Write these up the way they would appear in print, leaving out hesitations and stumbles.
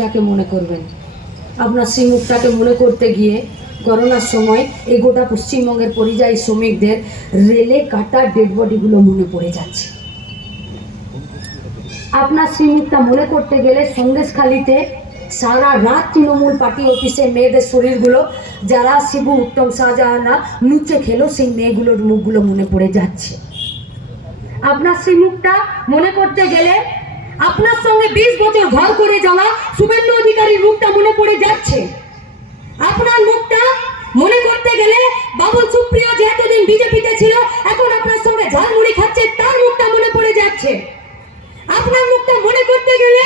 তাকে মনে করবেন। আপনার সেই মুখটাকে মনে করতে গিয়ে করোনার সময় এই গোটা পশ্চিমবঙ্গের পরিযায়ী শ্রমিকদের রেলে কাটা ডেড বডিগুলো মনে পড়ে যাচ্ছে। আপনার সেই মুখটা মনে করতে গেলে সন্দেশখালিতে সারা রাত তৃণমূল পার্টি অফিসে মেয়েদের শরীরগুলো যারা শিবু উত্তম শাহজাহানরা নুচে খেলো সেই মেয়েগুলোর মুখগুলো মনে পড়ে যাচ্ছে। আপনার সেই মুখটা মনে করতে গেলে আপনার সঙ্গে 20 বছর ঘর করে যাওয়া শুভেন্দু অধিকারীর মুখটা মনে পড়ে যাচ্ছে। আপনার মুখটা মনে করতে গেলে বাবুল সুপ্রিয় যে এতদিন বিজেপিতে ছিল এখন আপনার সঙ্গে ঝালমুড়ি খাচ্ছে তার মুখটা মনে পড়ে যাচ্ছে। আপনার মুখটা মনে করতে গেলে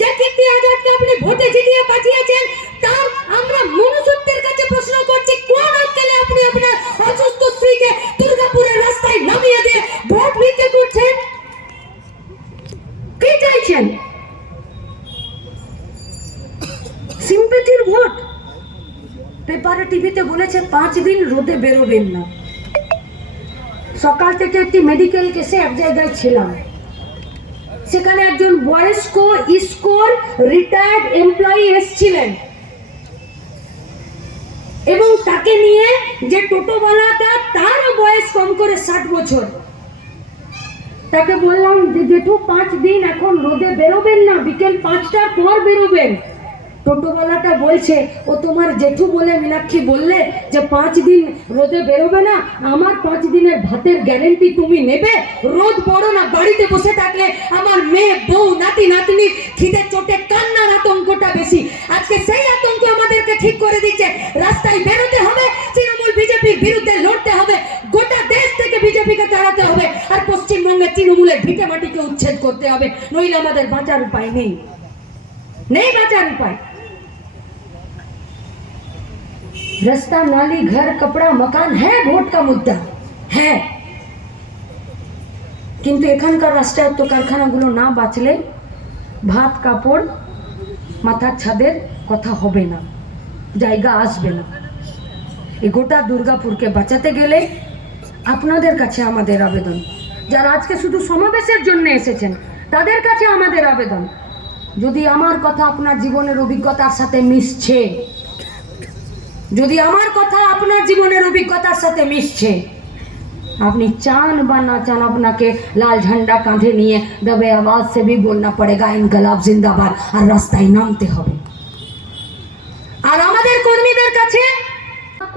যে কীর্তি আজাদকে আপনি ভোটে জিতিয়ে পাঠিয়েছেন তার আমরা মনুষ্যত্বের কাছে প্রশ্ন করছি কোন অঞ্চলে আপনি আপনার অসুস্থ স্ত্রীকে দুর্গাপুরের রাস্তায় নামিয়ে দিয়ে ভোট ভিক্ষে করছেন? কি চাইছেন? সিম্পেথির ভোট? পেপারে টিভিতে বলেছে 5 দিন রোদে বেরোবেন না। সকাল থেকে একটি মেডিকেল কেসে এক জায়গায় ছিলাম, সেখানে একজন বয়স্ক ইসকোর রিটায়ার্ড এমপ্লয়ি এসেছিলেন এবং তাকে নিয়ে যে টোটোওয়ালাটা তারও বয়স কম করে 60 বছর, তাকে বললাম যে জেঠু 5 দিন এখন রোদে বেরোবেন না, বিকেল 5টার পর বেরোবেন। টোটোওয়ালাটা বলছে ও তোমার জেঠু বলে মীনাক্ষী বললে যে 5 দিন রোদে বেরোবে না, আমার 5 দিনের ভাতের গ্যারেন্টি তুমি নেবে? রোদ বড় না, বাড়িতে বসে থাকলে আমার মেয়ে বউ নাতি নাতনি খিদে চোটে কান্নার আতঙ্কটা বেশি। আজকে সেই আতঙ্ক আমাদেরকে ঠিক করে দিচ্ছে। রাস্তায় বেরোতে হবে, তৃণমূল বিজেপির বিরুদ্ধে লড়তে হবে, গোটা দেশ থেকে বিজেপিকে তাড়াতে হবে, আর পশ্চিমবঙ্গে তৃণমূলের ভিটে মাটিকে উচ্ছেদ করতে হবে, নইলে আমাদের বাঁচার উপায় নেই, নেই বাঁচার উপায়। रास्ता नाली घर कपड़ा मकान है वोट का मुद्दा है, কিন্তু এখানকার রাষ্ট্রায়ত্ত কারখানাগুলো না বাঁচলে ভাত কাপড় মাথার ছাদের কথা হবে না, জায়গা আসবে না। এই গোটা দুর্গাপুরকে বাঁচাতে গেলে আপনাদের কাছে আমাদের আবেদন, যারা আজকে শুধু সমাবেশের জন্য এসেছেন তাদের কাছে আমাদের আবেদন, যদি আমার কথা আপনার জীবনের অভিজ্ঞতার সাথে মিশছে, যদি আমার কথা আপনার জীবনের অভিজ্ঞতার সাথে মিশছে, আপনি চান বা না চান আপনাকে লাল ঝান্ডা কাঁধে নিয়ে দবে আওয়াজ से भी बोलना पड़ेगा इनकलाब जिंदाबाद, আর রাস্তায় নামতে হবে। আর আমাদের কর্মীদের কাছে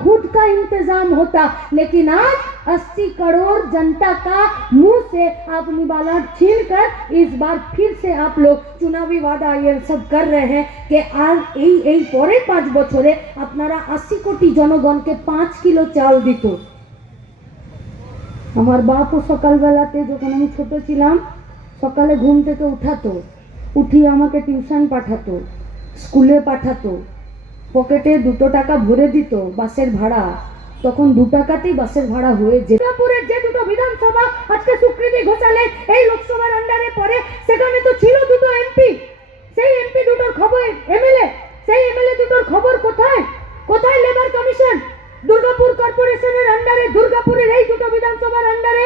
खुद का इंतजाम होता, लेकिन आज 80 करोड़ जनता का मुंह से आप निवाला छीन कर इस बार फिर से आप लोग चुनावी वादा ये सब कर रहे हैं कि आज এই পরে 5 বছরে আপনারা 80 কোটি জনগণকে 5 কিলো চাল দিত। আমার বাপও সকালবেলাতে যখন আমি ছোট ছিলাম সকালে ঘুম থেকে উঠাতো, উঠিয়ে আমাকে টিউশন পাঠাতো, স্কুলে পাঠাতো, পকেটে 2 টাকা ভরে দিত বাসের ভাড়া, তখন 2 টাকাতেই বাসের ভাড়া হয়ে যেত। দুর্গাপুরের যে দুটো বিধানসভা আজকে সুকৃতি ঘোষালে এই লোকসভার আন্ডারে পড়ে, সেখানে তো ছিল 2 এমপি, সেই এমপি দুটোর খবর এমএলএ, সেই এমএলএ দুটোর খবর কোথায়? কোথায় লেবার কমিশন? দুর্গাপুর কর্পোরেশনের আন্ডারে দুর্গাপুরের এই দুটো বিধানসভার আন্ডারে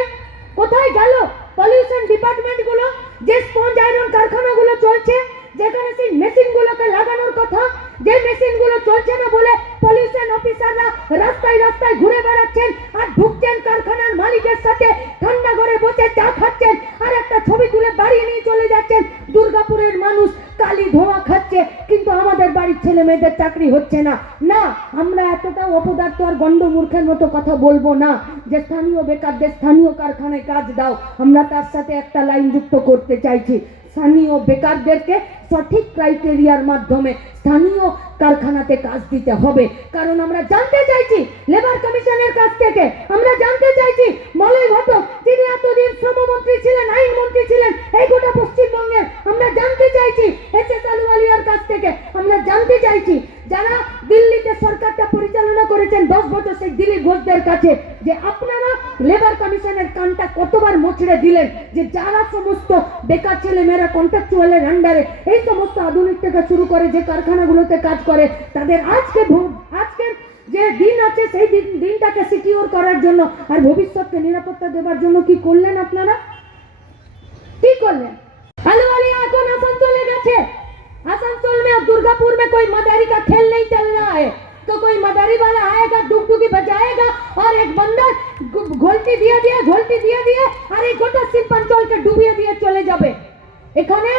কোথায় গেল পলিউশন ডিপার্টমেন্ট গুলো? যে স্পঞ্জ আয়রন কারখানাগুলো চলছে, যেখানে সেই মেশিনগুলোকে লাগানোর কথা, যে মেশিনগুলো চলছে না বলে পলিউশন অফিসাররা রাস্তায় রাস্তায় ঘুরে বেড়াচ্ছেন আর ঢুকছেন কারখানার মালিকের সাথে, ঠান্ডা ঘরে বসে চা খাচ্ছেন আর একটা ছবি তুলে বাড়ি নিয়ে চলে যাচ্ছেন। দুর্গাপুরের মানুষ কালি ধোঁয়া খাচ্ছে, কিন্তু আমাদের বাড়ির ছেলে মেয়েদের চাকরি হচ্ছে না। না, আমরা এতটা অপদার্থ আর গন্ড মূর্খের মতো কথা বলবো না যে স্থানীয় বেকারদের স্থানীয় কারখানায় কাজ দাও। আমরা তার সাথে একটা লাইন যুক্ত করতে চাইছি, স্থানীয় বেকারদেরকে সঠিক ক্রাইটেরিয়ার মাধ্যমে স্থানীয় কারখানাতে কাজ দিতে হবে। কারণ আমরা জানতে চাইছি লেবার কমিশনের কাছ থেকে, আমরা জানতে চাইছি মলয় ঘটক যিনি এতদিন শ্রমমন্ত্রী ছিলেন, আইন মন্ত্রী ছিলেন এই গোটা পশ্চিমবঙ্গের, আমরা জানতে চাইছি এসএস আলুওয়ালিয়ার কাছ থেকে, আমরা জানতে চাইছি যারা দিল্লিতে সরকারটা পরিচালনা করেছেন 10 বছর সেই দিলীপ ঘোষদের কাছে যে আপনারা লেবার কমিশনের কানটা কতবার মোচড়ে দিলেন, যে যারা সমস্ত বেকার ছেলে মেয়েরা কন্ট্রাকচুয়ালের আন্ডারে এই সমস্ত আধুনিক থেকে শুরু করে যে কারখানাগুলোতে কাজ করে তাদের আজকের যে দিন আছে সেই দিনটাকে সিকিউর করার জন্য আর ভবিষ্যৎকে নিরাপত্তা দেওয়ার জন্য কি করলেন আপনারা? কি করলেন? আলুওয়ালিয়া এখন আসানসোলে গেছে, আসানসোল में दुर्गापुर में कोई मदारी का खेल नहीं चल रहा है, तो कोई मदारी वाला आएगा, डुगडुगी बजाएगा और एक बंदा घोलटी দিয়ে দিয়ে আর এই গোটা শিল্পাঞ্চলকে ডুবিয়ে দিয়ে চলে যাবে। এখানে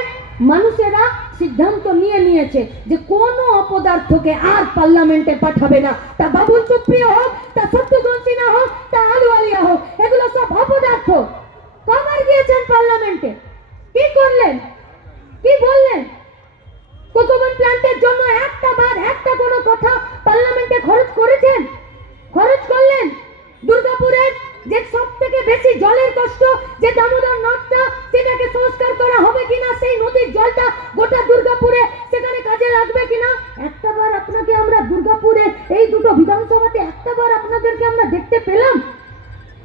মানুষেরা সিদ্ধান্ত নিয়েছে যে কোনো অপদার্থকে আর পার্লামেন্টে পাঠাবে না, তা বাবুল সুপ্রিয় হোক, তা শত্রুঘ্ন সিনহা হোক, তা আলুওয়ালিয়া হোক, এগুলো সব অপদার্থ। কবার গিয়েছেন পার্লামেন্টে, কি করলেন, কি বললেন? কোকোবন প্ল্যান্টের জন্য একটা কোনো কথা পার্লামেন্টে খরচ করেছেন? খরচ করলেন? দুর্গাপুরের যে সব থেকে বেশি জলের কষ্ট, যে দামোদর নদটা, সেটাকে সংস্কার করা হবে কিনা, সেই নদীর জলটা গোটা দুর্গাপুরে সেখানে কাজে লাগবে কিনা, একটাবার আপনাকে আমরা দুর্গাপুরে এই দুটো বিধানসভাতে একটাবার আপনাদেরকে আমরা দেখতে পেলাম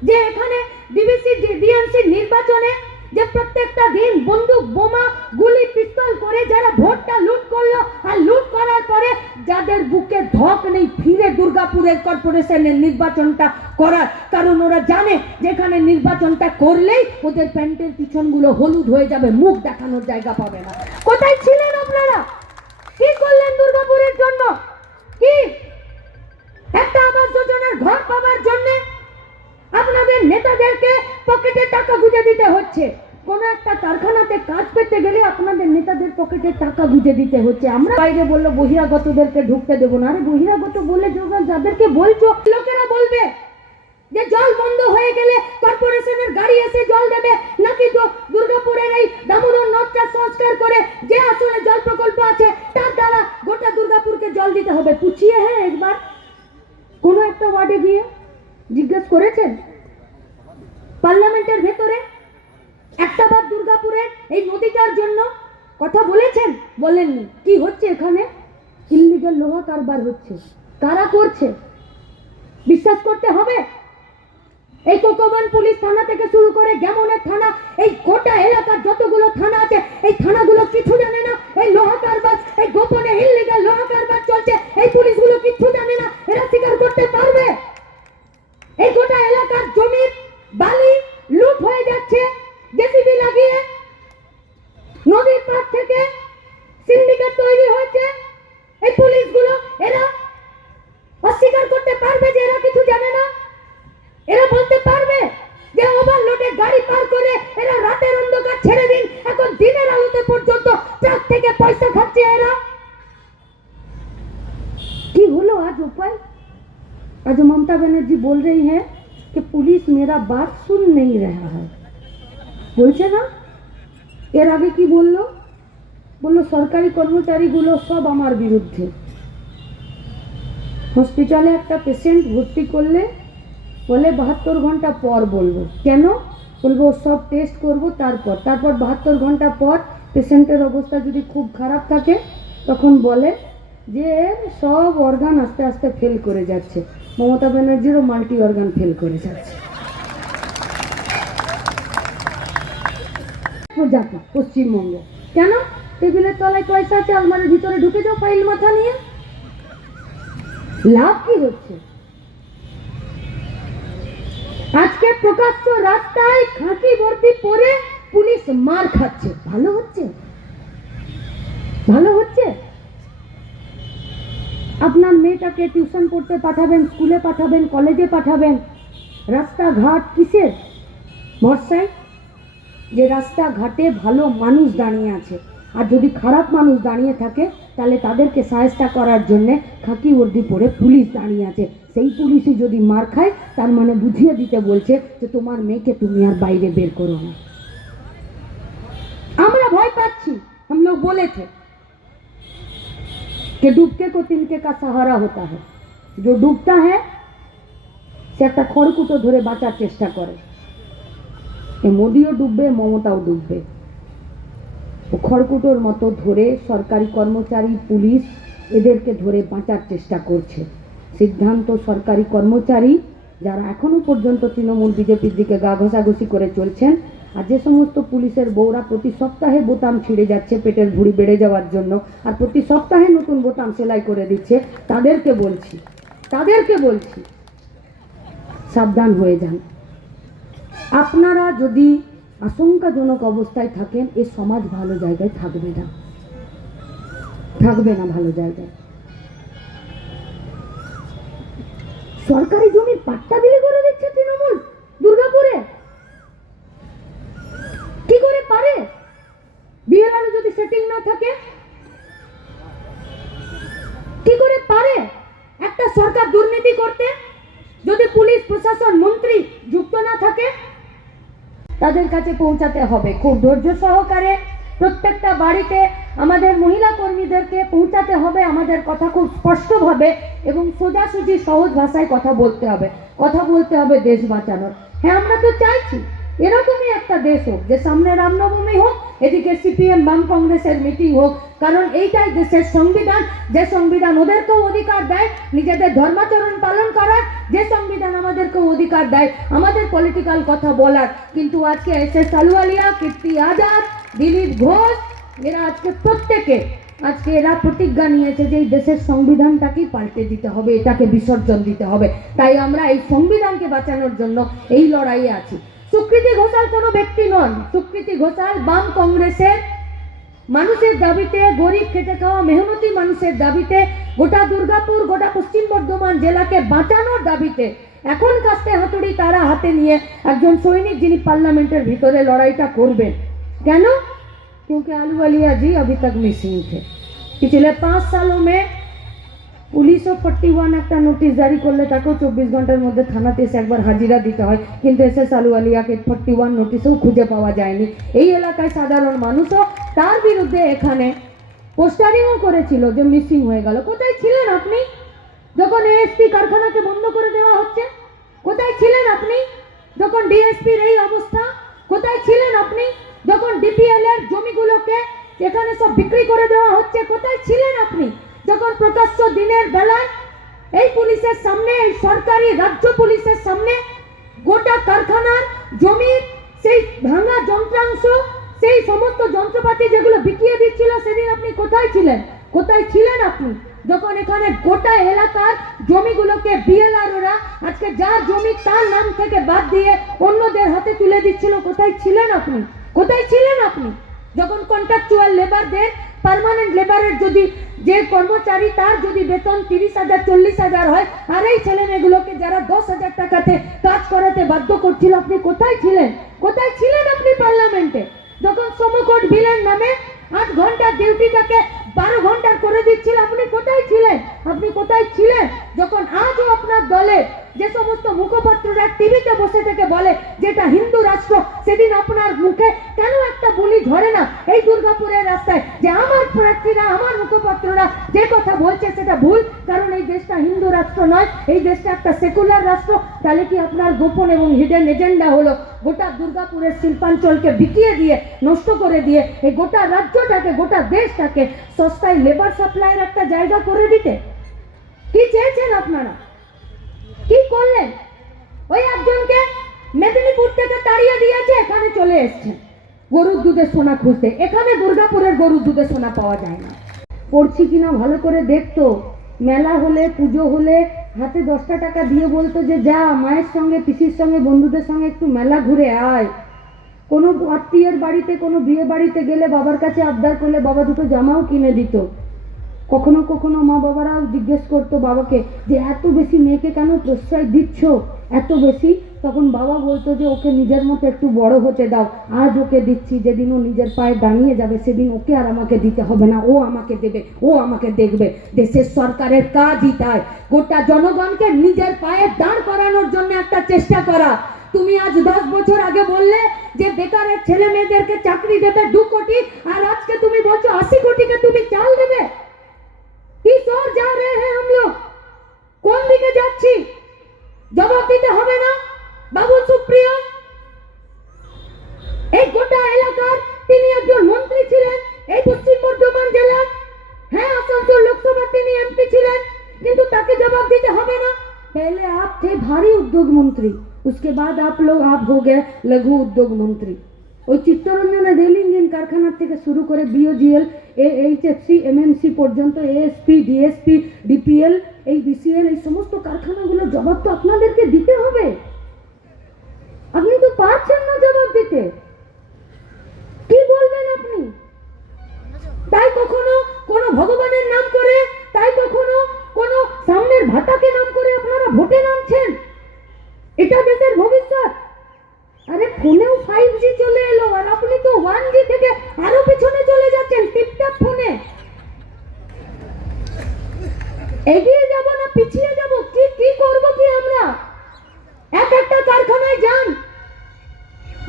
যে এখানে ডিবিসি ডিএমসি নির্বাচনে যে প্রত্যেকটা দিন বন্দুক বোমা গুলি পিস্তল করে যারা ভোটটা লুট করলো, আর লুট করার পরে যাদের বুকে ধক নেই ফিরে দুর্গাপুরের কর্পোরেশনের নির্বাচনটা করার, কারণ ওরা জানে যেখানে নির্বাচনটা করলেই ওদের প্যান্টের পিছনগুলো হলুদ হয়ে যাবে, মুখ দেখানোর জায়গা পাবে না। কোথায় ছিলেন আপনারা? কি করলেন দুর্গাপুরের জন্য? কি একটা আবাস যোজনার ঘর পাওয়ার জন্য আপনাদের নেতাদেরকে পকেটে টাকা গুঁজে দিতে হচ্ছে। কোন একটা কারখানাতে কাজ পেতে গেলে আপনাদের নেতাদের পকেটে টাকা গুঁজে দিতে হচ্ছে। আমরা বাইরে বললো বহিরাগতদেরকে ঢুকতে দেবো না। আরে বহিরাগত বলে যাদেরকে বলছো, লোকেরা বলবে যে জল বন্ধ হয়ে গেলে কর্পোরেশনের গাড়ি এসে জল দেবে, নাকি দুর্গাপুরের এই দামোদর নদটা সংস্কার করে যে আসলে জল প্রকল্প আছে তার দ্বারা গোটা দুর্গাপুরকে জল দিতে হবে। পুছিয়ে হ্যাঁ একবার কোনো একটা ওয়ার্ডে গিয়ে জিজ্ঞেস করেছেন? পার্লামেন্টের ভেতরে একটাবার দুর্গাপুরের এই নদীটার জন্য কথা বলেছেন? বলেননি। কি হচ্ছে এখানে? ইল্লিগাল লোহা কারবার হচ্ছে। কারা করছে? বিশ্বাস করতে হবে। এই কোকোবন পুলিশ থানা থেকে শুরু করে গ্যামনের থানা, এই গোটা এলাকার যতগুলো থানা আছে, এই থানাগুলো কিছু জানে না এই লোহা কারবার, এই গোপনে ইল্লিগাল লোহা কারবার চলছে, এই পুলিশগুলো কিছু জানে না। এরা স্বীকার করতে পারবে? এই গোটা এলাকার জমির বালি লুট হয়ে যাচ্ছে জেসিবি লাগিয়ে, নদীর পাড় থেকে সিন্ডিকেট তৈরি হয়েছে। এই পুলিশগুলো এরা অস্বীকার করতে পারবে যে এরা কিছু জানে না? এরা বলতে পারবে যে ওভারলোডে গাড়ি পার করে এরা রাতের অন্ধকার ছেড়ে দিন, এখন দিনের আলোতে পর্যন্ত ট্রাক থেকে পয়সা খাচ্ছে এরা? কি হলো आज उपाय? आज ममता बनर्जी बोल रही है कि पुलिस मेरा बात सुन नहीं रहा है। বলছে না? এর আগে কি বললো? বললো সরকারি কর্মচারীগুলো সব আমার বিরুদ্ধে। হসপিটালে একটা পেশেন্ট ভর্তি করলে বলে 72 ঘন্টা পর বলবো। কেন? বলবো সব টেস্ট করব, তারপর 72 ঘন্টা পর পেশেন্টের অবস্থা যদি খুব খারাপ থাকে তখন বলে যে সব অর্গান আস্তে আস্তে ফেল করে যাচ্ছে। মমতা ব্যানার্জিরও মাল্টি অর্গান ফেল করে যাচ্ছে। জাতি পশ্চিমবঙ্গ কেন? টেবিলের তলায় পয়সা আছে, আলমারির ভিতরে ঢুকে যাও ফাইল মাথা নিয়ে। লাভ কি হচ্ছে? আজকে প্রকাশ্য রাস্তায় খাঁকি ভর্তি পরে পুলিশ মার খাচ্ছে। ভালো হচ্ছে? ভালো হচ্ছে? আপনার মেয়েটাকে টিউশন পড়তে পাঠাবেন, স্কুলে পাঠাবেন, কলেজে পাঠাবেন, রাস্তাঘাট কিসের ভরসায়? যে রাস্তাঘাটে ভালো মানুষ দাঁড়িয়ে আছে, আর যদি খারাপ মানুষ দাঁড়িয়ে থাকে তাহলে তাদেরকে সাহায্য করার জন্য খাকি বর্দি পরে পুলিশ দাঁড়িয়ে আছে। সেই পুলিশই যদি মার খায় তার মানে বুঝিয়ে দিতে বলছে যে তোমার মেয়েকে তুমি আর বাইরে বের করো না। আমরা ভয় পাচ্ছি। हम लोग बोले थे कि डूबके को तिनके का सहारा होता है। जो डूबता है সে একটা খড়কুটো ধরে বাঁচার চেষ্টা করে। মোদিও ডুববে, মমতাও ডুববে। ও খড়কুটোর মতো ধরে সরকারি কর্মচারী, পুলিশ এদেরকে ধরে বাঁচার চেষ্টা করছে। সিদ্ধান্ত সরকারি কর্মচারী যারা এখনো পর্যন্ত তৃণমূল বিজেপির দিকে গা ঘষাঘষি করে চলছেন, আর যে সমস্ত পুলিশের বউরা প্রতি সপ্তাহে বোতাম ছিঁড়ে যাচ্ছে পেটের ভুঁড়ি বেড়ে যাওয়ার জন্য, আর প্রতি সপ্তাহে নতুন বোতাম সেলাই করে দিচ্ছে, তাদেরকে বলছি সাবধান হয়ে যান। আপনারা যদি আশঙ্কাজনক অবস্থায় থাকেন এ সমাজ ভালো জায়গায় থাকবে না। থাকবে না ভালো জায়গায়। সরকারি জমির পাট্টা বিলি করে দিচ্ছে তৃণমূল দুর্গাপুরে। কি করে পারে? বিএলআর যদি সেটিং না থাকে কি করে পারে একটা সরকার দুর্নীতি করতে? যদি পুলিশ প্রশাসন মন্ত্রী যুক্ত না থাকে, তাদের কাছে পৌঁছাতে হবে খুব ধৈর্য সহকারে। প্রত্যেকটা বাড়িতে আমাদের মহিলা কর্মীদেরকে পৌঁছাতে হবে আমাদের কথা খুব স্পষ্টভাবে এবং সোজাসুজি সহজ ভাষায় কথা বলতে হবে। কথা বলতে হবে দেশ বাঁচানোর। হ্যাঁ, আমরা তো চাইছি এরকমই একটা দেশ হোক, যে সামনে রামনবমী হোক, এদিকে সিপিএম বাম কংগ্রেসের মিটিং হোক, কারণ এইটাই দেশের সংবিধান। যে সংবিধান ওদেরকেও অধিকার দেয় নিজেদের ধর্মাচরণ পালন করার, যে সংবিধান আমাদেরকেও অধিকার দেয় আমাদের পলিটিক্যাল কথা বলার। কিন্তু আজকে এসএস আলুওয়ালিয়া, কীর্তি আজাদ, দিলীপ ঘোষ, এরা আজকে প্রত্যেকে এরা প্রতিজ্ঞা নিয়েছে যে এই দেশের সংবিধানটাকেই পাল্টে দিতে হবে, এটাকে বিসর্জন দিতে হবে। তাই আমরা এই সংবিধানকে বাঁচানোর জন্য এই লড়াইয়ে আছি। সুকৃতি ঘোষাল কোনো ব্যক্তি নন। সুকৃতি ঘোষাল বাম কংগ্রেসের মানুষের দাবিতে, গরিব খেটে খাওয়া মেহনতি মানুষের দাবিতে, গোটা দুর্গাপুর, গোটা পশ্চিম বর্ধমান জেলাকে বাঁচানোর দাবিতে এখন কাস্তে হাতুড়ি তারা হাতে নিয়ে একজন সৈনিক, যিনি পার্লামেন্টের ভিতরে লড়াইটা করবেন। কেন? क्योंकि आलूवालिया जी अभी तक मिसिंग थे। पिछले 5 सालों में পুলিশও 41 একটা নোটিশ জারি করলে তাকেও 24 ঘন্টার মধ্যে থানাতে এসে একবার হাজিরা দিতে হয়, কিন্তু এসএস আলুওয়ালিয়াকে 41 নোটিশেও খুঁজে পাওয়া যায়নি। এই এলাকায় সাধারণ মানুষও তার বিরুদ্ধে এখানে পোস্টারিংও করেছিল যে মিসিং হয়ে গেল। কোথায় ছিলেন আপনি যখন এএসপি কারখানাকে বন্ধ করে দেওয়া হচ্ছে? কোথায় ছিলেন আপনি যখন ডিএসপির এই অবস্থা? কোথায় ছিলেন আপনি যখন ডিপিএল এর জমিগুলোকে এখানে সব বিক্রি করে দেওয়া হচ্ছে? কোথায় ছিলেন আপনি যখন প্রকাশ্য দিনের বেলায় এই পুলিশের সামনে, এই সরকারি রাজ্য পুলিশের সামনে গোটা কারখানার জমির সেই ভাঙা যন্ত্রাংশ, সেই সমস্ত যন্ত্রপাতি যেগুলো বিকিয়ে দিচ্ছিল, সেদিন আপনি কোথায় ছিলেন? কোথায় ছিলেন আপনি যখন এখানে গোটা এলাকার জমিগুলোকে বিএলআরওরা আজকে যার জমি তার নাম থেকে বাদ দিয়ে অন্যদের হাতে তুলে দিচ্ছিল? কোথায় ছিলেন আপনি? কোথায় ছিলেন আপনি যখন কন্ট্রাকচুয়াল লেবারদের, পার্মানেন্ট লেবারের যদি যে কর্মচারী তার যদি বেতন 30,000 40,000 হয়, আর এই ছেলে মেয়েগুলোকে যারা 10,000 টাকাতে কাজ করাতে বাধ্য করছিল, আপনি কোথায় ছিলেন? কোথায় ছিলেন আপনি পার্লামেন্টে যখন সমকোট বিলের নামে 8 ঘন্টার ডিউটিটাকে 12 ঘন্টার করে দিচ্ছিল? আপনি কোথায় ছিলেন? আপনি কোথায় ছিলেন যখন আজও আপনার দলের যে সমস্ত মুখপাত্ররা টিভিতে বসে থেকে বলে যেটা হিন্দু রাষ্ট্র, সেদিন আপনার মুখে কেন একটা বুলি ঝরে না এই দুর্গাপুরের রাস্তায় যে আমার প্রার্থীরা, আমার মুখপাত্ররা যে কথা বলছে সেটা ভুল, কারণ এই দেশটা হিন্দু রাষ্ট্র নয়, এই দেশটা একটা সেকুলার রাষ্ট্র? তাহলে কি আপনার গোপন এবং হিডেন এজেন্ডা হলো গোটা দুর্গাপুরের শিল্পাঞ্চলকে বিকিয়ে দিয়ে, নষ্ট করে দিয়ে এই গোটা রাজ্যটাকে, গোটা দেশটাকে সস্তায় লেবার সাপ্লাইয়ের একটা জায়গা করে দিতে? কি চেয়েছেন আপনারা? কি করলেন? ওই একজনকে মেদিনীপুর থেকে তাড়িয়ে দিয়েছে, এখানে চলে এসছেন গরুর দুধের সোনা খুঁজতে। এখানে দুর্গাপুরের গরুর দুধের সোনা পাওয়া যায় না। পড়ছি কিনা ভালো করে দেখতো। মেলা হলে, পুজো হলে হাতে 10টা টাকা দিয়ে বলতো যে যা মায়ের সঙ্গে, পিসির সঙ্গে, বন্ধুদের সঙ্গে একটু মেলা ঘুরে আয়। কোনো আত্মীয়ের বাড়িতে, কোনো বিয়ে বাড়িতে গেলে বাবার কাছে আবদার করলে বাবা দুটো জামাও কিনে দিত। কখনো কখনো মা বাবারাও জিজ্ঞেস করতো বাবাকে যে এত বেশি মেয়েকে কেন প্রশ্রয় দিচ্ছ, এত বেশি? তখন বাবা বলতো যে ওকে নিজের মতো একটু বড় হতে দাও, আজ ওকে দিচ্ছি, যেদিন ও নিজের পায়ে দাঁড়িয়ে যাবে সেদিন ওকে আর আমাকে দিতে হবে না, ও আমাকে দেবে, ও আমাকে দেখবে। দেশের সরকারের কাজই তাই, গোটা জনগণকে নিজের পায়ে দাঁড় করানোর জন্য একটা চেষ্টা করা। তুমি আজ 10 বছর আগে বললে যে বেকারের ছেলে মেয়েদেরকে চাকরি দেবে 2 কোটি, আর আজকে তুমি বলছো 80 কোটিকে তুমি চাল দেবে। किस ओर जा रहे हैं हम लोग? কোন দিকে যাচ্ছি? জবাব দিতে হবে না বাবুল সুপ্রিয়? এই গোটা এলাকার তিনি একজন মন্ত্রী ছিলেন এই পশ্চিম বর্ধমান জেলার। হ্যাঁ, আসানসোল লোকসভা তিনি এমপি ছিলেন, কিন্তু তাকে জবাব দিতে হবে না? पहले आप थे भारी उद्योग मंत्री, उसके बाद आप हो गए लघु उद्योग मंत्री। ওই চিত্তরঞ্জনের রেল ইঞ্জিন কারখানার থেকে শুরু করে বিওজিএল, এইচএফসি, এমএমসি পর্যন্ত, এএসপি, ডিএসপি, ডিপিএল, এই বিসিএল, এই সমস্ত কারখানাগুলোর জবাব তো আপনাদেরকে দিতে হবে। আপনি তো পারছেন না জবাব দিতে, কি বলবেন আপনি? তাই কখনো কোনো ভগবানের নাম করে, তাই কখনো কোনো সামনের ভাতাকে নাম করে আপনারা ভোটে নামছেন। এটা দেশের ভবিষ্যৎ। আরে ফোনেও 5G চলে এলো, আর আপনি তো 1G থেকে আরো পিছনে চলে যাচ্ছেন টিপটপ ফোনে। এগিয়ে যাব না পিছিয়ে যাব? কি কি করব কি আমরা? এক একটা কারখানায় যান,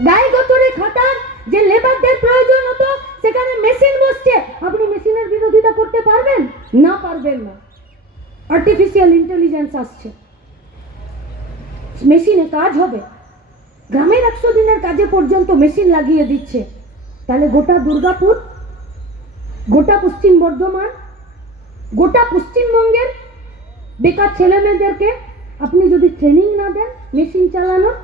গায়ে গতরে খাটান, যে লেবারদের প্রয়োজন হতো সেখানে মেশিন বসছে, আপনি মেশিনের বিরোধিতা করতে পারবেন? না, পারবেন না। আর্টিফিশিয়াল ইন্টেলিজেন্স আসছে, মেশিনে কাজ হবে। গ্রামের 100 দিনের কাজে পর্যন্ত মেশিন লাগিয়ে দিচ্ছে। তাহলে গোটা দুর্গাপুর, গোটা পশ্চিম বর্ধমান, গোটা পশ্চিমবঙ্গের বেকার ছেলে মেয়েদেরকে আপনি যদি ট্রেনিং না দেন মেশিন চালানোর,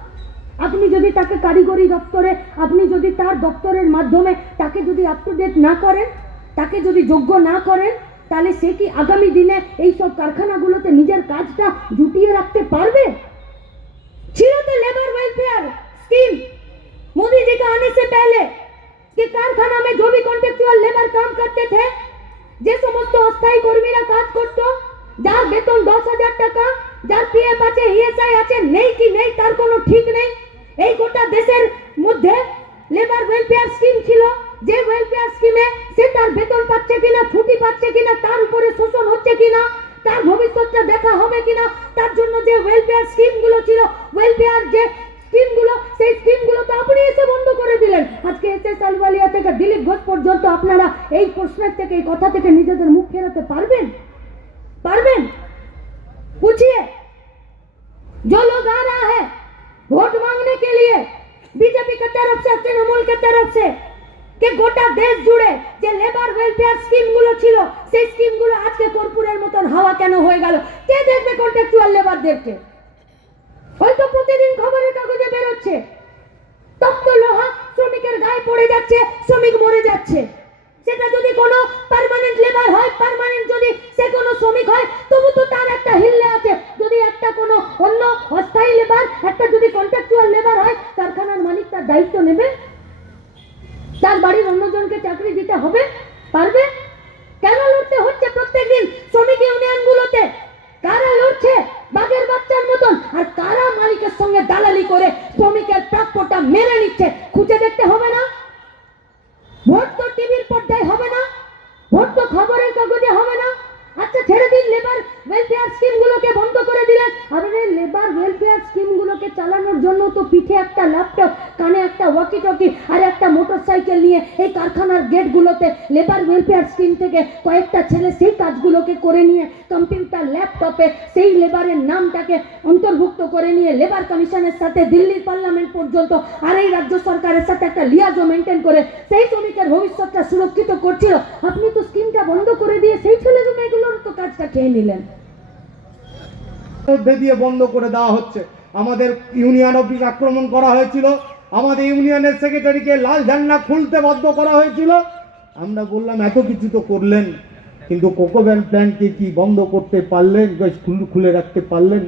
আপনি যদি তাকে কারিগরি দপ্তরে, আপনি যদি তার দপ্তরের মাধ্যমে তাকে যদি আপ টু ডেট না করেন, তাকে যদি যোগ্য না করেন, তাহলে সে কি আগামী দিনে এই সব কারখানাগুলোতে নিজের কাজটা জুটিয়ে রাখতে পারবে? ছিল তো labour welfare scheme Modi ji का आने से पहले कि कारखाना में जो भी कॉन्ट्रेक्चुअल लेबर काम करते थे, যে সমস্ত অস্থায়ী কর্মীরা কাজ করত, যার বেতন 10,000 টাকা, যার পিএফ আছে, ইএসআই আছে, নেই কি নেই তার কোনো ঠিক নেই, এই গোটা দেশের মধ্যে লেবার ওয়েলফেয়ার স্কিম ছিল। যে ওয়েলফেয়ার স্কিমে সে তার বেতন পাচ্ছে কিনা, ছুটি পাচ্ছে কিনা, তার উপরে শোষণ হচ্ছে কিনা, তার ভবিষ্যৎটা দেখা হবে কিনা, তার জন্য যে ওয়েলফেয়ার স্কিমগুলো ছিল, ওয়েলফেয়ার যে স্কিমগুলো, সেই স্কিমগুলো তো আপনি এসে বন্ধ করে দিলেন। আজকে এসএস আলওয়ালিয়া থেকে দিলীপ ঘোষ পর্যন্ত আপনারা এই প্রশ্নের থেকে, এই কথা থেকে নিজেদের মুখ ফেরাতে পারবেন? পারবেন? पूछिए। जो लोग आ रहा है वोट मांगने के लिए बीजेपी की तरफ से, तृणमूल की तरफ से, कि গোটা দেশ জুড়ে যে লেবার ওয়েলফেয়ার স্কিমগুলো ছিল, সেই স্কিমগুলো আজকে কর্পূরের মতন হাওয়া কেন হয়ে গেল? কে দেখবে কন্ট্রাকচুয়াল লেবারদেরকে? হয়তো প্রতিদিন খবরের কাগজে বেরোচ্ছে তপ্ত লোহা শ্রমিকের গায়ে পড়ে যাচ্ছে, শ্রমিক মরে যাচ্ছে। সেটা যদি কোনো পার্মানেন্ট লেবার হয়, পার্মানেন্ট যদি সে কোনো শ্রমিক হয়, তবু তো তার একটা হিল্লে আছে। যদি একটা কোনো অন্য অস্থায়ী লেবার, একটা যদি কন্ট্রাকচুয়াল লেবার হয়, কারখানার মালিক তার দায়িত্ব নেবে, তার বাড়ির অন্যজনকে চাকরি দিতে হবে? পারবে? কেন লড়তে হচ্ছে প্রত্যেকদিন শ্রমিক ইউনিয়নগুলোতে? কারা লড়ছে বাঘের বাচ্চার মতন, আর কারা মালিকের সঙ্গে দালালি করে শ্রমিকের প্রাপ্যটা মেরে নিচ্ছে? খুঁজে দেখতে হবে না? ভোট তো টিভির পর্দায় হবে না, ভোট তো খবরের কাগজে হবে না। আচ্ছা ছেড়ে দিন, লেবার ওয়েলফেয়ার স্কিমগুলোকে বন্ধ করে দিলেন। আরে লেবার ওয়েলফেয়ার স্কিমগুলোকে চালানোর জন্য তো পিঠে একটা ল্যাপটপ, কানে একটা ওয়াকি টকি আর একটা মোটরসাইকেল নিয়ে এই কারখানার গেটগুলোতে লেবার ওয়েলফেয়ার স্কিম থেকে কয়েকটা ছেলে সেই কাজগুলোকে করে নিয়ে কম্পিউটার ল্যাপটপে সেই লেবারের নামটাকে অন্তর্ভুক্ত করে নিয়ে লেবার কমিশনের সাথে দিল্লির পার্লামেন্ট পর্যন্ত আর এই রাজ্য সরকারের সাথে একটা লিয়াজো মেনটেন করে সেই শ্রমিকের ভবিষ্যৎটা সুরক্ষিত করছিল। আপনি তো স্কিমটা বন্ধ করে দিয়ে সেই ছেলেগুলোর তো কাজটা খেয়ে নিলেন। মধ্যে দিয়ে বন্ধ করে দেওয়া হচ্ছে। আমাদের ইউনিয়ন অফিস আক্রমণ করা হয়েছিল, আমাদের ইউনিয়নের সেক্রেটারিকে লাল ঝান্ডা খুলতে বাধ্য করা হয়েছিল। আমরা বললাম এত কিছু তো করলেন, কিন্তু কোকোভ্যান প্ল্যান্টকে কি বন্ধ করতে পারলেন? খুলে রাখতে পারলেন?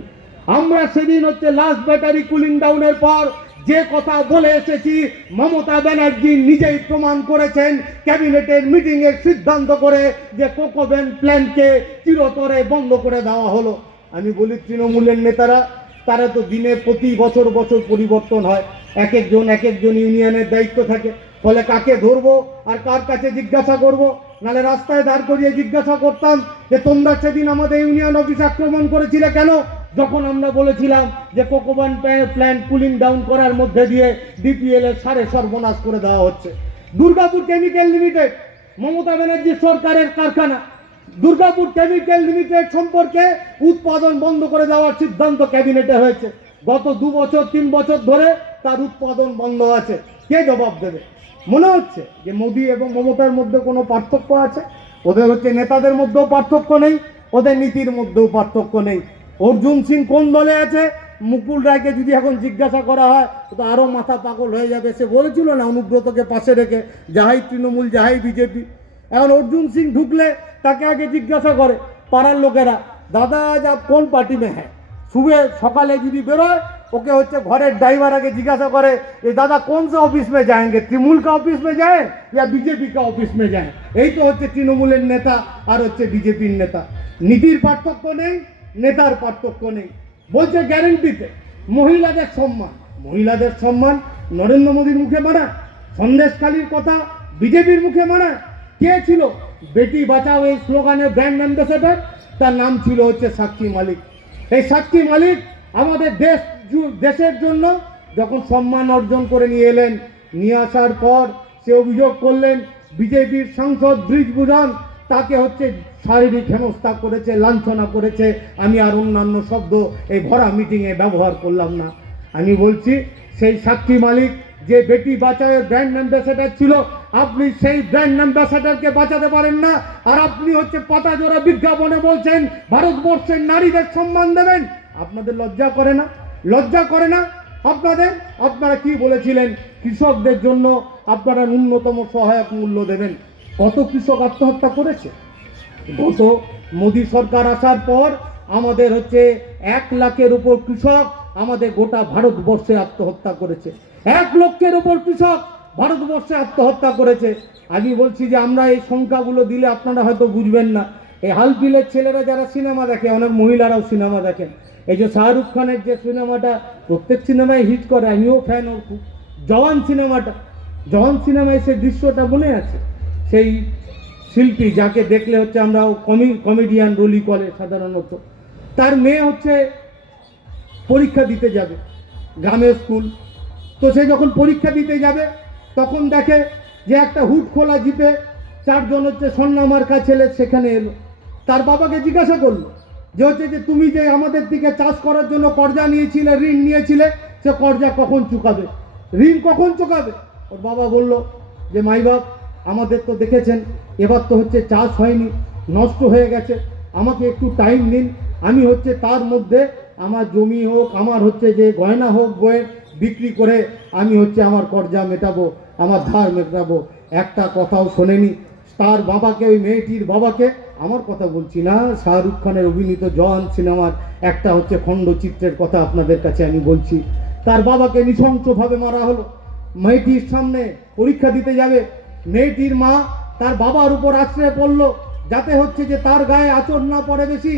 আমরা সেদিন হচ্ছে লাস্ট ব্যাটারি কুলিং ডাউনের পর যে কথা বলে এসেছি, মমতা ব্যানার্জি নিজেই প্রমাণ করেছেন ক্যাবিনেটের মিটিংয়ে সিদ্ধান্ত করে যে কোকোভ্যান প্ল্যান্টকে চিরতরে বন্ধ করে দেওয়া হলো। আমি বলি তৃণমূলের নেতারা, তারা তো দিনে প্রতি বছর বছর পরিবর্তন হয়, এক একজন ইউনিয়নের দায়িত্ব থাকে, ফলে কাকে ধরবো আর কার কাছে জিজ্ঞাসা করব? নালে রাস্তায় দাঁড় করিয়ে জিজ্ঞাসা করতাম যে তোমরা সেদিন আমাদের ইউনিয়ন অফিস আক্রমণ করেছিলে কেন, যখন আমরা বলেছিলাম যে কোকোভ্যান প্ল্যান্ট কুলিং ডাউন করার মধ্যে দিয়ে ডিপিএল এর সারে সর্বনাশ করে দেওয়া হচ্ছে। দুর্গাপুর কেমিক্যাল লিমিটেড মমতা ব্যানার্জির সরকারের কারখানা, দুর্গাপুর কেমিক্যাল লিমিটেড সম্পর্কে উৎপাদন বন্ধ করে দেওয়ার সিদ্ধান্ত ক্যাবিনেটে হয়েছে। গত 2 বছর 3 বছর ধরে তার উৎপাদন বন্ধ আছে। কে জবাব দেবে? মনে হচ্ছে যে মোদি এবং মমতার মধ্যে কোনো পার্থক্য আছে? ওদের হচ্ছে নেতাদের মধ্যেও পার্থক্য নেই, ওদের নীতির মধ্যেও পার্থক্য নেই। অর্জুন সিং কোন দলে আছে? মুকুল রায়কে যদি এখন জিজ্ঞাসা করা হয় তো আরও মাথা পাগল হয়ে যাবে। সে বলেছিল না অনুব্রতকে পাশে রেখে, যাহাই তৃণমূল যাহাই বিজেপি। এখন অর্জুন সিং ঢুকলে তাকে আগে জিজ্ঞাসা করে পাড়ার লোকেরা, দাদা আজ আপ কোন পার্টি মে হ্যাঁ? সকালে যদি বেরোয় ওকে হচ্ছে ঘরের ড্রাইভার আগে জিজ্ঞাসা করে যে দাদা কোন সে অফিস में जाएंगे তৃণমূল কা অফিস में जाए या बीजेपी का ऑफिस में जाए। এই তো হচ্ছে তৃণমূলের নেতা আর হচ্ছে বিজেপির নেতা। নীতির পার্থক্য নেই, নেতার পার্থক্য নেই। বলছে গ্যারেন্টিতে মহিলাদের সম্মান, মহিলাদের সম্মান নরেন্দ্র মোদীর মুখে মানা, সন্দেশখালীর কথা বিজেপির মুখে মানা। কে ছিল বেটি বাঁচাও এই স্লোগানের ব্র্যান্ড অ্যাম্বাসেডর? তার নাম ছিল হচ্ছে সাক্ষী মালিক। এই সাক্ষী মালিক আমাদের দেশের জন্য যখন সম্মান অর্জন করে নিয়ে এলেন, নিয়ে আসার পর সে অভিযোগ করলেন বিজেপির সাংসদ ব্রিজভূষণ তাকে হচ্ছে শারীরিক হেনস্থা করেছে, লাঞ্ছনা করেছে। আমি আর অন্যান্য শব্দ এই ভরা মিটিংয়ে ব্যবহার করলাম না। আমি বলছি সেই সাক্ষী মালিক যে বেটি বাঁচাওয়ের ব্র্যান্ড অ্যাম্বাসেডর ছিল, আপনি সেই ব্র্যান্ড অ্যাম্বাসেডরকে বাঁচাতে পারেন না, আর আপনি হচ্ছে পাতা জোড়া বিজ্ঞাপনে বলছেন ভারতবর্ষের নারীদের সম্মান দেবেন। আপনাদের লজ্জা করে না? লজ্জা করে না আপনাদের? আপনারা কি বলেছিলেন কৃষকদের জন্য আপনারা ন্যূনতম সহায়ক মূল্য দেবেন? কত কৃষক আত্মহত্যা করেছে? গত মোদী সরকার আসার পর আমাদের হচ্ছে 1 লাখের উপর কৃষক আমাদের গোটা ভারতবর্ষে আত্মহত্যা করেছে। 1 লক্ষের উপর কৃষক ভারতবর্ষে আত্মহত্যা করেছে। আমি বলছি যে আমরা এই সংখ্যাগুলো দিলে আপনারা হয়তো বুঝবেন না। এই হালবিলের ছেলেরা যারা সিনেমা দেখে, অনেক মহিলারাও সিনেমা দেখেন, এই যে শাহরুখ খানের যে সিনেমাটা প্রত্যেক সিনেমায় হিট করে, আমিও ফ্যান ওর খুব, জওয়ান সিনেমাটা, জওয়ান সিনেমায় সেই দৃশ্যটা মনে আছে? সেই শিল্পী যাকে দেখলে হচ্ছে আমরা কমেডিয়ান রোলই করে সাধারণত, তার মেয়ে হচ্ছে পরীক্ষা দিতে যাবে গ্রামের স্কুল। তো সে যখন পরীক্ষা দিতে যাবে তখন দেখে যে একটা হুড খোলা জিপে 4 জন হচ্ছে স্বর্ণামার্কা ছেলে সেখানে এলো। তার বাবাকে জিজ্ঞাসা করলো যে হচ্ছে যে তুমি যে আমাদের দিকে চাষ করার জন্য কর্জা নিয়েছিলে, ঋণ নিয়েছিলে, সে কর্জা কখন চুকাবে, ঋণ কখন চুকাবে? ওর বাবা বলল যে মাই বাপ আমাদের তো দেখেছেন এবার তো হচ্ছে চাষ হয়নি, নষ্ট হয়ে গেছে, আমাকে একটু টাইম দিন, আমি হচ্ছে তার মধ্যে আমার জমি হোক, আমার হচ্ছে যে গয়না হোক বইয়ের বিক্রি করে আমি হচ্ছে আমার কর্জা মেটাবো, আমার ধার মেটাবো। একটা কথাও শোনেনি তার বাবাকে, ওই মেয়েটির বাবাকে। আমার কথা বলছি না, শাহরুখ খানের অভিনীত জওয়ান সিনেমার একটা হচ্ছে খণ্ডচিত্রের কথা আপনাদের কাছে আমি বলছি। তার বাবাকে নৃশংসভাবে মারা হলো। মেয়েটির সামনে পরীক্ষা দিতে যাবে, মেয়েটির মা তার বাবার উপর আশ্রয় পড়লো যাতে হচ্ছে যে তার গায়ে আঁচড় না পড়ে বেশি।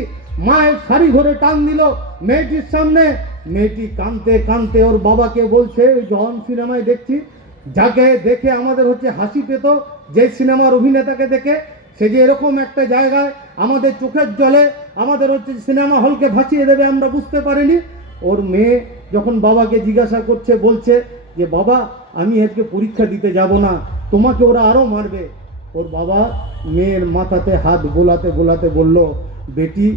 মায়ের শাড়ি ধরে টান দিল মেয়েটির সামনে। মেয়েটি কাঁদতে কাঁদতে ওর বাবাকে বলছে, ওই জওয়ান সিনেমায় দেখছি, যাকে দেখে আমাদের হচ্ছে হাসি পেত, যে সিনেমার অভিনেতাকে দেখে, সে যে এরকম একটা জায়গায় আমাদের চোখের জলে আমাদের হচ্ছে সিনেমা হলকে ভাসিয়ে দেবে আমরা বুঝতে পারিনি। ওর মেয়ে যখন বাবাকে জিজ্ঞাসা করছে, বলছে যে বাবা আমি আজকে পরীক্ষা দিতে যাব না, তোমাকে ওরা আরও মারবে। ওর বাবা মেয়ের माथाते हाथ बुलाते बुलाते बोल लो, बेटी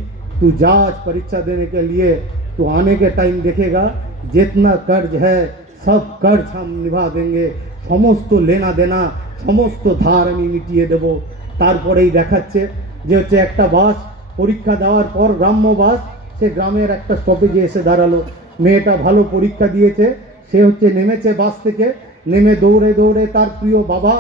तू जा आज परीक्षा देने के लिए, तू आने के टाइम देखेगा जितना कर्ज है सब कर्ज हम निभा देंगे, समस्त लेना देना समस्त धार আমি মিটিয়ে দেব। তারপরেই দেখাচ্ছে যে হচ্ছে একটা বাস পরীক্ষা দেওয়ার পর, গ্রাম্য বাস, সে গ্রামের একটা স্টপেজে এসে দাঁড়ালো। মেয়েটা ভালো পরীক্ষা দিয়েছে, সে হচ্ছে নেমেছে বাস থেকে, নেমে দৌড়ে দৌড়ে তার প্রিয় বাবা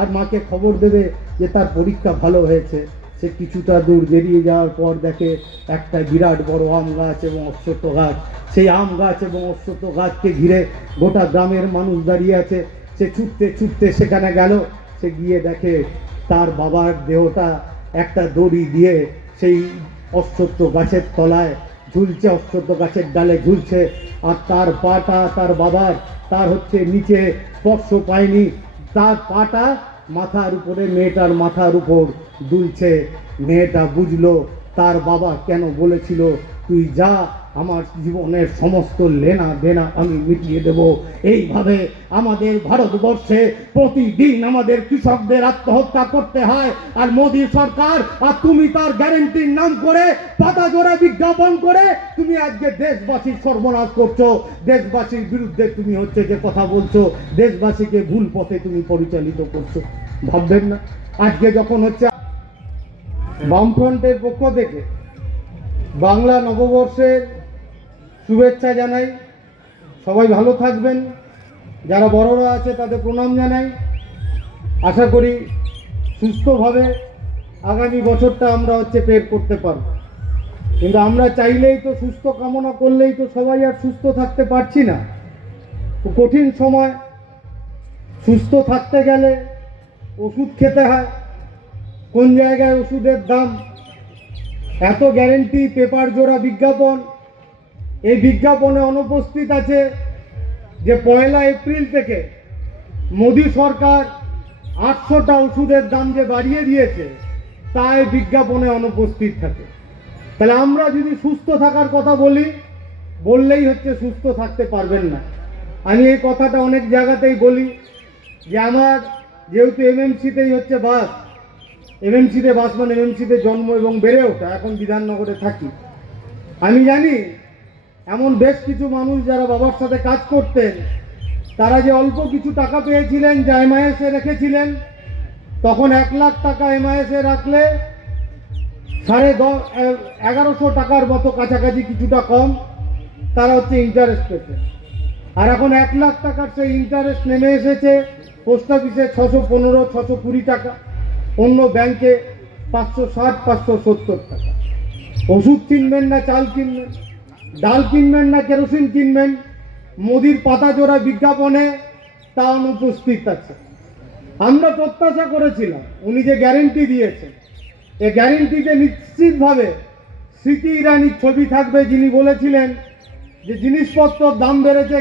আর মাকে খবর দেবে যে তার পরীক্ষা ভালো হয়েছে। সে কিছুটা দূর বেরিয়ে যাওয়ার পর দেখে একটা বিরাট বড় আম গাছ এবং অশ্বত্থ গাছ। সেই আম গাছ এবং অশ্বত্থ গাছকে ঘিরে গোটা গ্রামের মানুষ দাঁড়িয়ে আছে। সে ছুটতে ছুটতে সেখানে গেল। সে গিয়ে দেখে তার বাবার দেহটা একটা দড়ি দিয়ে সেই অশ্বত্থ গাছের তলায় ঝুলছে, অশ্বত্থ গাছের ডালে ঝুলছে। আর তার পাটা তার বাবার তার হচ্ছে নিচে স্পর্শ পায়নি, তার পাটা মাথার উপরে, মেয়েটার মাথার উপর দুলছে। মেয়েটা বুঝলো তার বাবা কেন বলেছিল তুই যা, আমার জীবনের সমস্ত লেনা দেনা আমি মিটিয়ে দেব। এইভাবে আমাদের ভারতবর্ষে প্রতিদিন আমাদের কৃষকদের আত্মহত্যা করতে হয়, আর মোদী সরকার আর তুমি তার গ্যারেন্টির নাম করে পাতা জোড়া বিজ্ঞাপন করে তুমি আজকে দেশবাসীর সর্বনাশ করছো। দেশবাসীর বিরুদ্ধে তুমি হচ্ছে যে কথা বলছো, দেশবাসীকে ভুল পথে তুমি পরিচালিত করছো। ভাববেন না আজকে যখন হচ্ছে বামফ্রন্টের পক্ষ থেকে বাংলা নববর্ষের শুভেচ্ছা জানাই। সবাই ভালো থাকবেন, যারা বড়রা আছে তাদের প্রণাম জানাই। আশা করি সুস্থভাবে আগামী বছরটা আমরা হচ্ছে পের করতে পারব। কিন্তু আমরা চাইলেই তো, সুস্থ কামনা করলেই তো সবাই আর সুস্থ থাকতে পারছি না। তো কঠিন সময়, সুস্থ থাকতে গেলে ওষুধ খেতে হয়। কোন জায়গায় ওষুধের দাম, এত গ্যারেন্টি, পেপার জোড়া বিজ্ঞাপন, এই বিজ্ঞাপনে অনুপস্থিত আছে যে 1 এপ্রিল থেকে মোদী সরকার 800টা ওষুধের দাম যে বাড়িয়ে দিয়েছে, তা এই বিজ্ঞাপনে অনুপস্থিত থাকে। তাহলে আমরা যদি সুস্থ থাকার কথা বললেই হচ্ছে সুস্থ থাকতে পারবেন না। আমি এই কথাটা অনেক জায়গাতেই বলি যে আমার যেহেতু এমএমসিতেই হচ্ছে বাস, এমএমসিতে বাস মানে এমএমসিতে জন্ম এবং বেড়ে ওঠা, এখন বিধাননগরে থাকি। আমি জানি এমন বেশ কিছু মানুষ যারা বাবার সাথে কাজ করতেন, তারা যে অল্প কিছু টাকা পেয়েছিলেন, যা এমআইএসে রেখেছিলেন, তখন 1 লাখ টাকা এমআইএসে রাখলে 1150 টাকার মতো কাছাকাছি, কিছুটা কম, তারা হচ্ছে ইন্টারেস্ট পেতেন। আর এখন 1 লাখ টাকার সেই ইন্টারেস্ট নেমে এসেছে পোস্ট অফিসে 615, 620 টাকা, অন্য ব্যাংকে 560, 570 টাকা। ওষুধ কিনবেন না চাল কিনবেন, ডাল কিনবেন না কেরোসিন কিনবেন, মোদির পাতা জোড়া বিজ্ঞাপনে তা অনুপস্থিত আছে। আমরা প্রত্যাশা করেছিলাম উনি যে গ্যারেন্টি দিয়েছেন, এই গ্যারেন্টিতে নিশ্চিতভাবে স্মৃতি ইরানির ছবি থাকবে, যিনি বলেছিলেন যে জিনিসপত্রের দাম বেড়েছে,